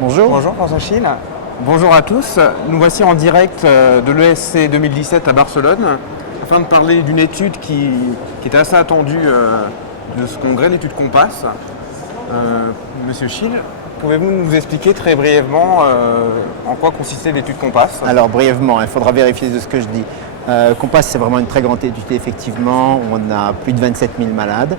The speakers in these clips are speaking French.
Bonjour. Bonjour François Schill. Bonjour à tous. Nous voici en direct de l'ESC 2017 à Barcelone afin de parler d'une étude qui était assez attendue de ce congrès, l'étude Compass. Monsieur Schill, pouvez-vous nous expliquer très brièvement en quoi consistait l'étude Compass? Alors brièvement, il faudra vérifier de ce que je dis. Compass, c'est vraiment une très grande étude, effectivement. On a plus de 27 000 malades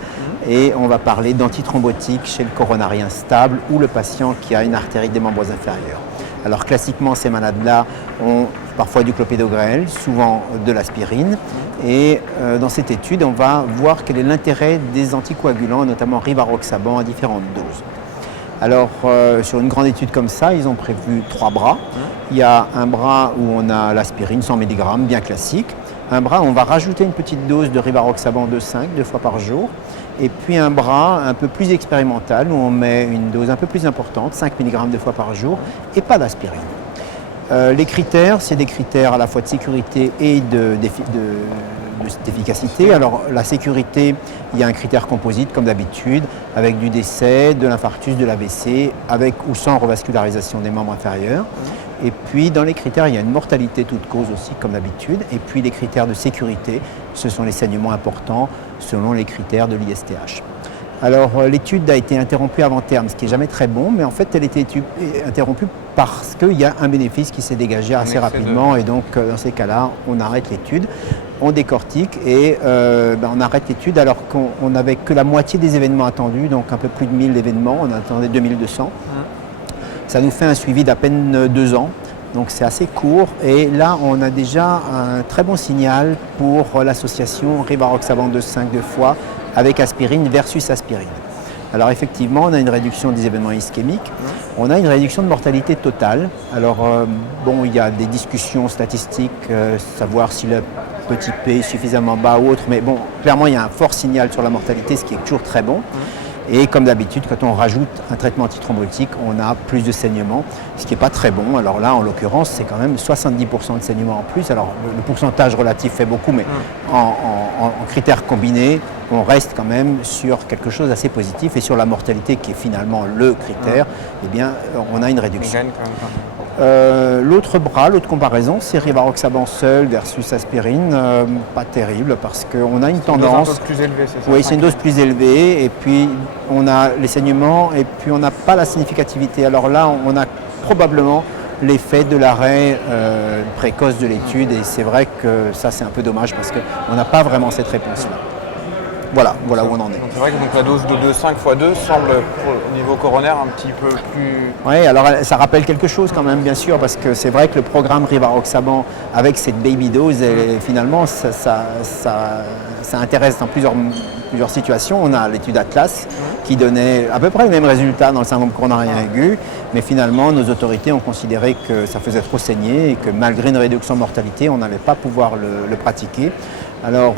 et on va parler d'antithrombotique chez le coronarien stable ou le patient qui a une artérite des membres inférieurs. Alors classiquement, ces malades-là ont parfois du clopidogrel, souvent de l'aspirine. Et dans cette étude, on va voir quel est l'intérêt des anticoagulants, notamment rivaroxaban à différentes doses. Alors, sur une grande étude comme ça, ils ont prévu 3 bras. Il y a un bras où on a l'aspirine, 100 mg, bien classique. Un bras où on va rajouter une petite dose de rivaroxaban 2,5, 2 fois par jour. Et puis un bras un peu plus expérimental où on met une dose un peu plus importante, 5 mg 2 fois par jour, et pas d'aspirine. Les critères, c'est des critères à la fois de sécurité et d'efficacité. Alors la sécurité, il y a un critère composite comme d'habitude, avec du décès, de l'infarctus, de l'AVC, avec ou sans revascularisation des membres inférieurs. Et puis dans les critères, il y a une mortalité toute cause aussi comme d'habitude. Et puis les critères de sécurité, ce sont les saignements importants selon les critères de l'ISTH. Alors l'étude a été interrompue avant terme, ce qui n'est jamais très bon, mais en fait elle a été interrompue parce qu'il y a un bénéfice qui s'est dégagé assez rapidement et donc dans ces cas-là, on arrête l'étude, on décortique et on arrête l'étude alors qu'on n'avait que la moitié des événements attendus, donc un peu plus de 1000 événements, on attendait 2200. Ça nous fait un suivi d'à peine 2 ans. Donc c'est assez court et là on a déjà un très bon signal pour l'association rivaroxaban 2,5 2 fois avec aspirine versus aspirine. Alors effectivement on a une réduction des événements ischémiques, on a une réduction de mortalité totale. Alors bon, il y a des discussions statistiques, savoir si le petit p est suffisamment bas ou autre, mais bon clairement il y a un fort signal sur la mortalité, ce qui est toujours très bon. Et comme d'habitude, quand on rajoute un traitement antithrombotique, on a plus de saignements, ce qui n'est pas très bon. Alors là, en l'occurrence, c'est quand même 70% de saignements en plus. Alors le pourcentage relatif fait beaucoup, mais en critères combinés, on reste quand même sur quelque chose d'assez positif. Et sur la mortalité, qui est finalement le critère, eh bien, on a une réduction. L'autre bras, l'autre comparaison, c'est rivaroxaban seul versus aspirine. Pas terrible parce qu'on a une tendance. C'est une dose plus élevée, c'est ça? Oui, c'est une dose plus élevée et puis on a les saignements et puis on n'a pas la significativité. Alors là, on a probablement l'effet de l'arrêt précoce de l'étude et c'est vrai que ça c'est un peu dommage parce qu'on n'a pas vraiment cette réponse-là. Voilà où on en est. C'est vrai que la dose de 2,5 x 2 semble au niveau coronaire un petit peu plus... Oui, alors ça rappelle quelque chose quand même, bien sûr, parce que c'est vrai que le programme rivaroxaban avec cette baby dose, finalement, ça intéresse dans plusieurs situations. On a l'étude Atlas qui donnait à peu près le même résultat dans le syndrome coronarien aigu, mais finalement, nos autorités ont considéré que ça faisait trop saigner et que malgré une réduction de mortalité, on n'allait pas pouvoir le pratiquer. Alors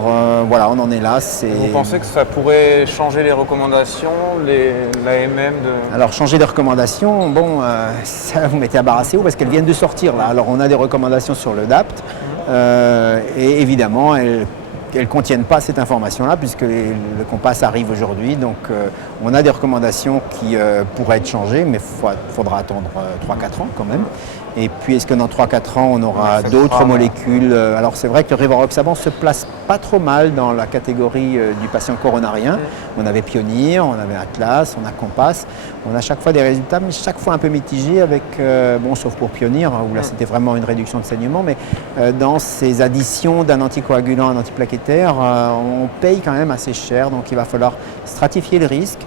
voilà, on en est là. Vous pensez que ça pourrait changer les recommandations, l'AMM Alors changer les recommandations, bon, ça vous mettez à barrasser parce qu'elles viennent de sortir là. Alors on a des recommandations sur le DAPT et évidemment elles ne contiennent pas cette information-là puisque le Compass arrive aujourd'hui. Donc on a des recommandations qui pourraient être changées, mais il faudra attendre 3-4 ans quand même. Et puis, est-ce que dans 3-4 ans, on aura d'autres molécules? Alors, c'est vrai que le rivaroxaban se place pas trop mal dans la catégorie du patient coronarien. On avait Pionnier, on avait Atlas, on a Compass. On a chaque fois des résultats, mais chaque fois un peu mitigés avec, bon, sauf pour Pionnier, où là, c'était vraiment une réduction de saignement. Mais dans ces additions d'un anticoagulant, un antiplaquettaire, on paye quand même assez cher. Donc, il va falloir stratifier le risque.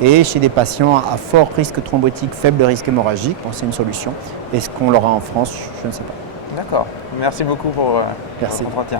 Et chez des patients à fort risque thrombotique, faible risque hémorragique, bon, c'est une solution. Est-ce qu'on l'aura en France? Je ne sais pas. D'accord. Merci beaucoup pour votre entretien.